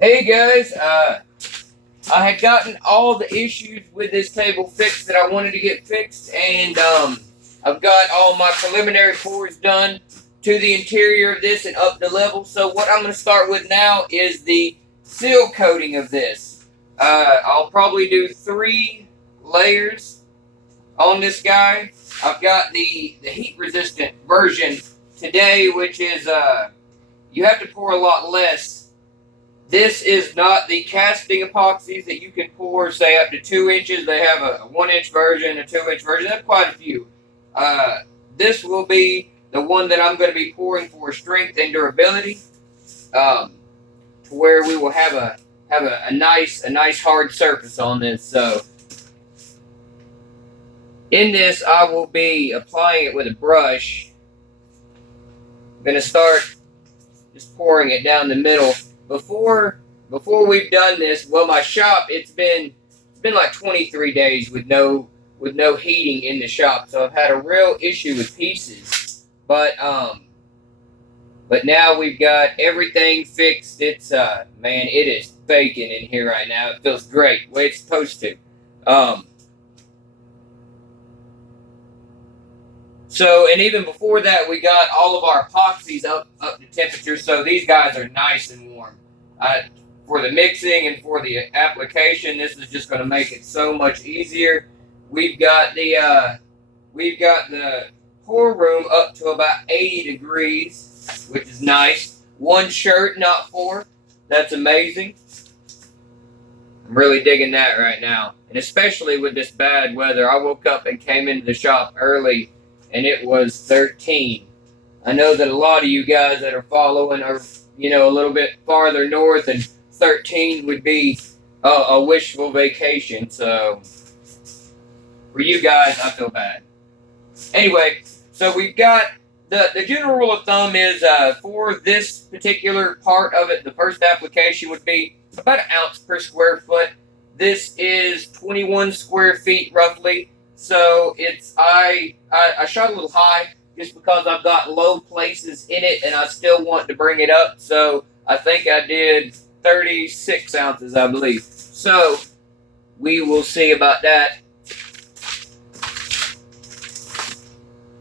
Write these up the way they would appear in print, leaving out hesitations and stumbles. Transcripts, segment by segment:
Hey guys, I had gotten all the issues with this table fixed that I wanted to get fixed, and I've got all my preliminary pours done to the interior of this and up the level. So what I'm going to start with now is the seal coating of this. I'll probably do 3 layers on this guy. I've got the heat resistant version today, which is you have to pour a lot less. This is not the casting epoxies that you can pour, say, up to 2 inches. They have a 1-inch version, a 2-inch version. They have quite a few. This will be the one that I'm going to be pouring for strength and durability, to where we will have a nice hard surface on this. So in this, I will be applying it with a brush. I'm going to start just pouring it down the middle. Before we've done this, well, my shop, it's been like 23 days with no heating in the shop, so I've had a real issue with pieces. But now we've got everything fixed. It's man, it is baking in here right now. It feels great, the way it's supposed to. So, and even before that, we got all of our epoxies up to temperature, so these guys are nice and warm. For the mixing and for the application, this is just going to make it so much easier. We've got the pour room up to about 80 degrees, which is nice. 1 shirt, not 4. That's amazing. I'm really digging that right now, and especially with this bad weather. I woke up and came into the shop early, and it was 13. I know that a lot of you guys that are following are, a little bit farther north, and 13 would be a wishful vacation. So for you guys, I feel bad. Anyway, so we've got the general rule of thumb is for this particular part of it, the first application would be about 1 ounce per square foot. This is 21 square feet roughly. So I shot a little high just because I've got low places in it and I still want to bring it up. So I think I did 36 ounces, I believe. So we will see about that.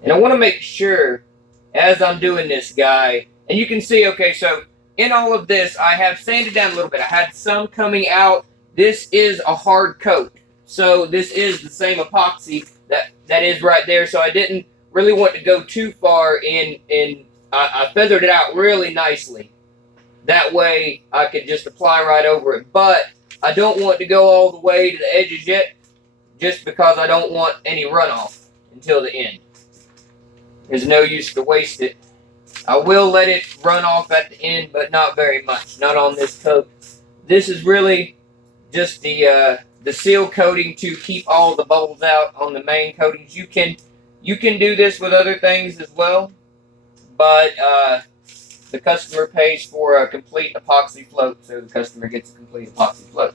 And I want to make sure as I'm doing this guy, and you can see, okay, so in all of this, I have sanded down a little bit. I had some coming out. This is a hard coat. So this is the same epoxy that is right there. So I didn't really want to go too far in. I feathered it out really nicely. That way I could just apply right over it. But I don't want to go all the way to the edges yet, just because I don't want any runoff until the end. There's no use to waste it. I will let it run off at the end, but not very much. Not on this coat. This is really just the seal coating to keep all the bubbles out on the main coatings. You can do this with other things as well, but the customer pays for a complete epoxy float, so the customer gets a complete epoxy float.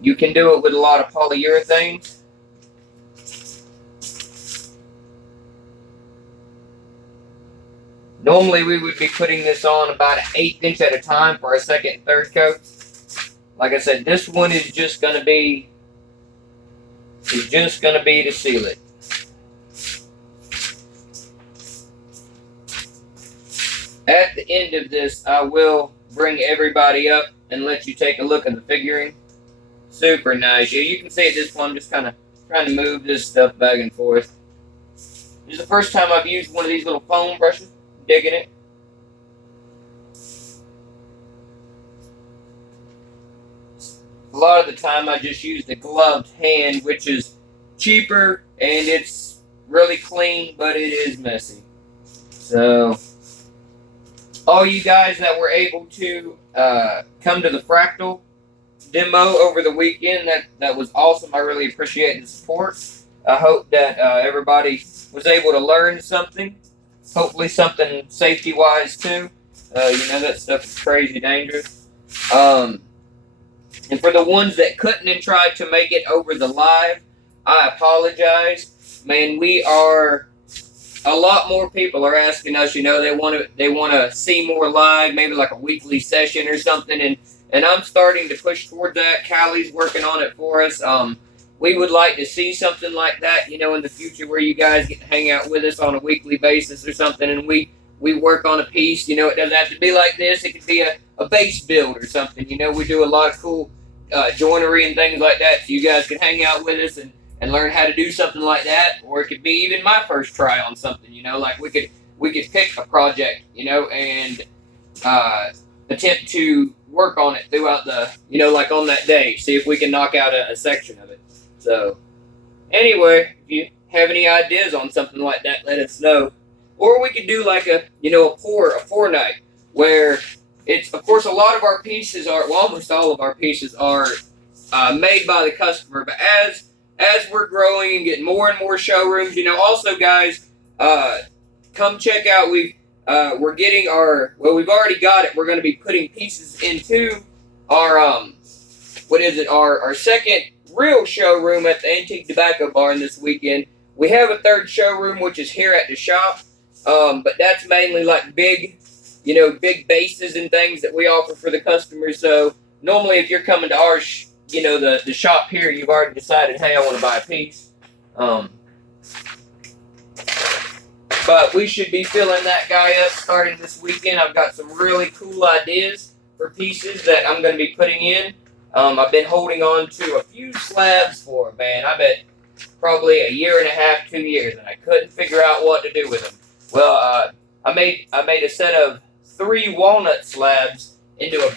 You can do it with a lot of polyurethanes. Normally we would be putting this on about 1/8 inch at a time for our second and third coat. Like I said, this one is just going to be to seal it. At the end of this, I will bring everybody up and let you take a look at the figuring. Super nice. Yeah, you can see at this point I'm just kind of trying to move this stuff back and forth. This is the first time I've used one of these little foam brushes. Digging it. A lot of the time I just use the gloved hand, which is cheaper and it's really clean, but it is messy. So all you guys that were able to come to the Fractal demo over the weekend, that was awesome. I really appreciate the support. I hope that everybody was able to learn something. Hopefully something safety-wise too. That stuff is crazy dangerous. And for the ones that couldn't and tried to make it over the live, I apologize. Man, we are a lot more people are asking us. They want to see more live, maybe like a weekly session or something, and I'm starting to push toward that. Callie's working on it for us. We would like to see something like that, in the future, where you guys get to hang out with us on a weekly basis or something, and we work on a piece. It doesn't have to be like this. It could be a base build or something. We do a lot of cool joinery and things like that, so you guys can hang out with us and learn how to do something like that. Or it could be even my first try on something. Like we could pick a project, and attempt to work on it throughout the, like on that day, see if we can knock out a section of it. So anyway, if you have any ideas on something like that, let us know. Or we could do like a pour night, where it's, of course, a lot of our pieces are, well, almost all of our pieces are made by the customer. But as we're growing and getting more and more showrooms, also, guys, come check out. We're getting we've already got it. We're going to be putting pieces into our our second real showroom at the Antique Tobacco Barn this weekend. We have a third showroom, which is here at the shop, but that's mainly like big bases and things that we offer for the customers. So normally, if you're coming to our the shop here, you've already decided, hey, I want to buy a piece. But we should be filling that guy up starting this weekend. I've got some really cool ideas for pieces that I'm going to be putting in. I've been holding on to a few slabs for, man, I bet probably a year and a half, 2 years, and I couldn't figure out what to do with them. Well, I made a set of 3 walnut slabs into a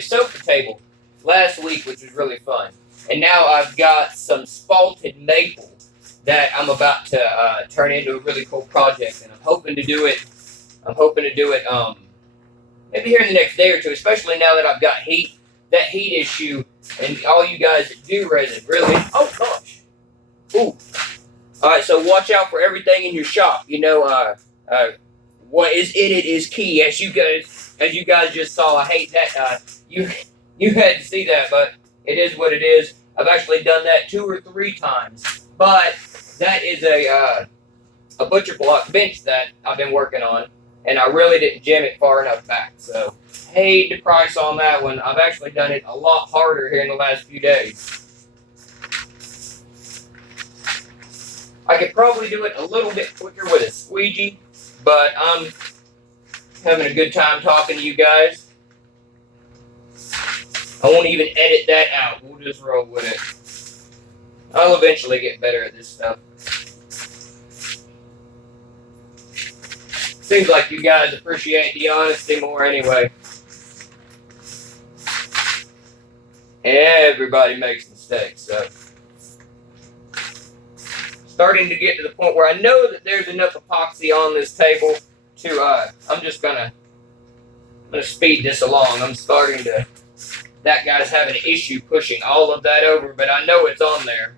sofa table last week, which was really fun. And now I've got some spalted maple that I'm about to turn into a really cool project, and I'm hoping to do it maybe here in the next day or two, especially now that I've got that heat issue, and all you guys that do resin, really. Oh gosh. Ooh. All right, so watch out for everything in your shop. What is in it is key, as you guys just saw. I hate that you had to see that, but it is what it is. I've actually done that 2 or 3 times, but that is a butcher block bench that I've been working on, and I really didn't jam it far enough back. So paid the price on that one. I've actually done it a lot harder here in the last few days. I could probably do it a little bit quicker with a squeegee, but I'm having a good time talking to you guys. I won't even edit that out. We'll just roll with it. I'll eventually get better at this stuff. Seems like you guys appreciate the honesty more anyway. Everybody makes mistakes, so starting to get to the point where I know that there's enough epoxy on this table to I'm gonna speed this along. That guy's having an issue pushing all of that over, but I know it's on there.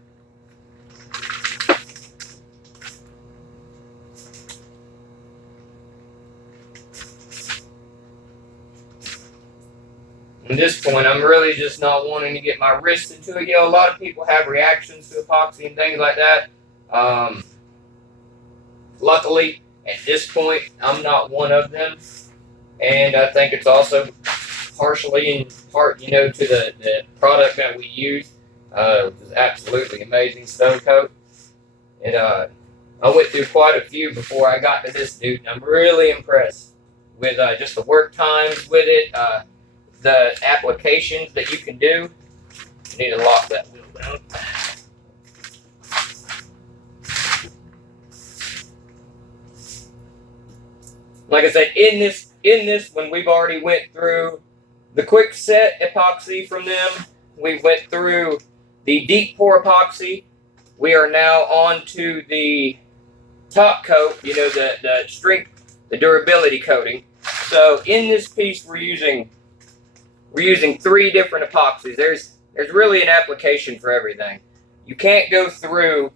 At this point, I'm really just not wanting to get my wrists into it. A lot of people have reactions to epoxy and things like that. Luckily, at this point, I'm not one of them. And I think it's also partially in part, to the product that we use, which is absolutely amazing, Stone Coat. And I went through quite a few before I got to this dude, and I'm really impressed with just the work times with it, the applications that you can do. I need to lock that wheel down. Like I said, in this one, we've already went through the quick set epoxy from them. We went through the deep pour epoxy. We are now on to the top coat, the strength, the durability coating. So in this piece, we're using 3 different epoxies. There's really an application for everything. You can't go through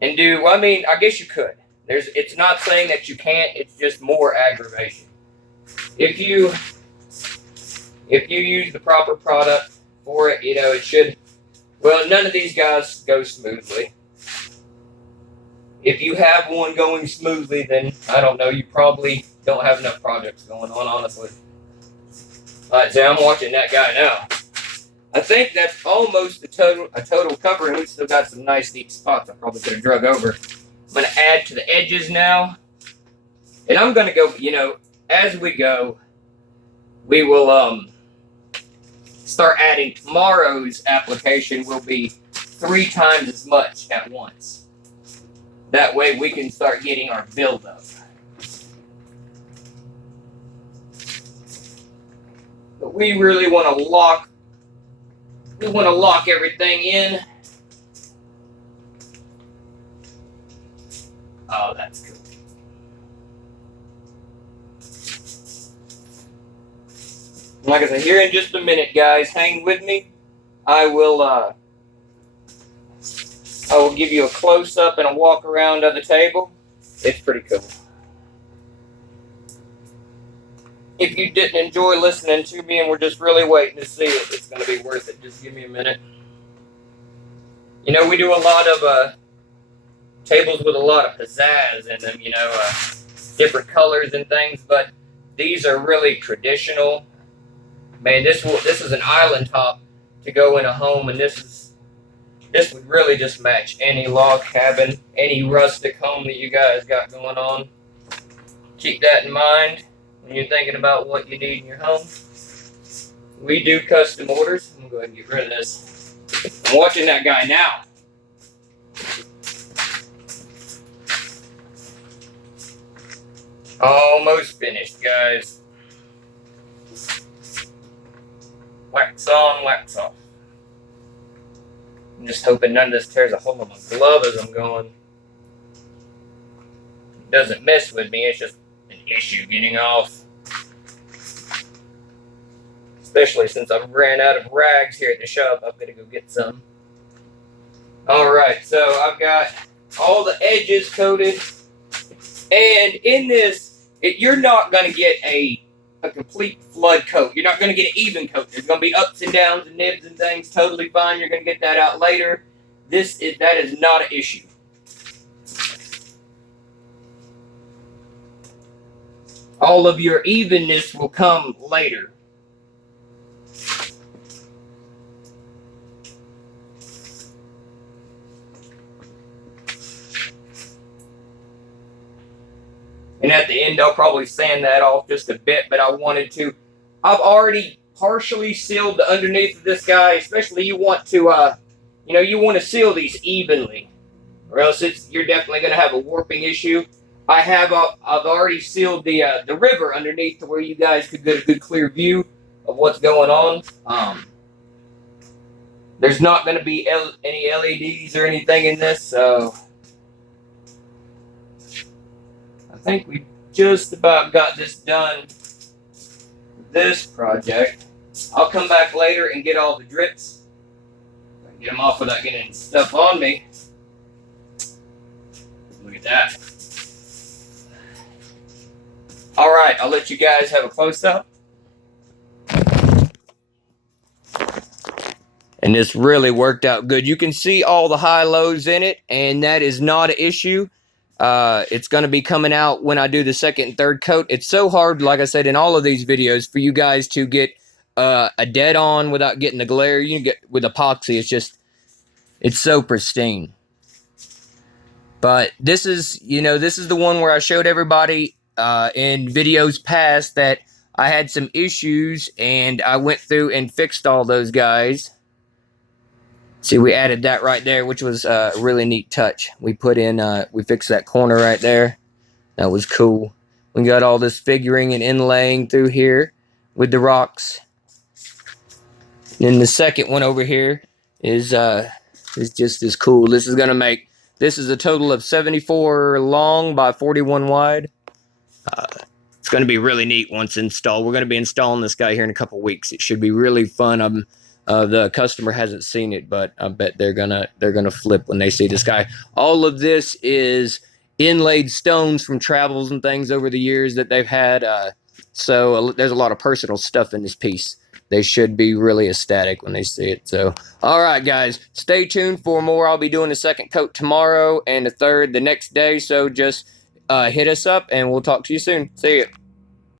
and do, well, I mean, I guess you could. It's not saying that you can't, it's just more aggravation. If you use the proper product for it, it should, well, none of these guys go smoothly. If you have one going smoothly, then I don't know, you probably don't have enough projects going on, honestly. Alright, so I'm watching that guy now. I think that's almost a total cover, and we still got some nice deep spots I probably could have drug over. I'm going to add to the edges now. And I'm going to go, as we go, we will start adding. Tomorrow's application will be 3 times as much at once. That way we can start getting our build up. But we really want to lock everything in. Oh, that's cool. Like I said, here in just a minute, guys, hang with me. I will give you a close-up and a walk around of the table. It's pretty cool. If you didn't enjoy listening to me and we're just really waiting to see it, it's going to be worth it. Just give me a minute. We do a lot of tables with a lot of pizzazz in them, different colors and things, but these are really traditional. Man, this is an island top to go in a home, and this would really just match any log cabin, any rustic home that you guys got going on. Keep that in mind when you're thinking about what you need in your home. We do custom orders. I'm going to go ahead and get rid of this. I'm watching that guy now. Almost finished, guys. Wax on, wax off. I'm just hoping none of this tears a hole in my glove as I'm going. It doesn't mess with me, it's just an issue getting off. Especially since I've ran out of rags here at the shop, I've got to go get some. Alright, so I've got all the edges coated. And in this, you're not going to get a complete flood coat. You're not going to get an even coat. There's going to be ups and downs and nibs and things. Totally fine. You're going to get that out later. That is not an issue. All of your evenness will come later. And at the end, I'll probably sand that off just a bit, but I wanted to. I've already partially sealed the underneath of this guy, especially you want to, you want to seal these evenly, or else you're definitely going to have a warping issue. I've already sealed the river underneath to where you guys could get a good clear view of what's going on. There's not going to be any LEDs or anything in this, so I think we just about got this done with this project. I'll come back later and get all the drips. Get them off without getting stuff on me. Look at that. Alright, I'll let you guys have a close-up. And this really worked out good. You can see all the high-lows in it, and that is not an issue. It's going to be coming out when I do the second and third coat. It's so hard, like I said, in all of these videos, for you guys to get a dead on without getting the glare. You get with epoxy, it's so pristine. But this is the one where I showed everybody in videos past that I had some issues, and I went through and fixed all those guys. See, we added that right there, which was a really neat touch. We put in, we fixed that corner right there. That was cool. We got all this figuring and inlaying through here with the rocks. And then the second one over here is just as cool. This is a total of 74 long by 41 wide. It's going to be really neat once installed. We're going to be installing this guy here in a couple weeks. It should be really fun. The customer hasn't seen it, but I bet they're gonna flip when they see this guy. All of this is inlaid stones from travels and things over the years that they've had. So there's a lot of personal stuff in this piece. they should be really ecstatic when they see it. So, all right, guys, stay tuned for more. I'll be doing the second coat tomorrow and the third the next day. So just hit us up, and we'll talk to you soon. See you.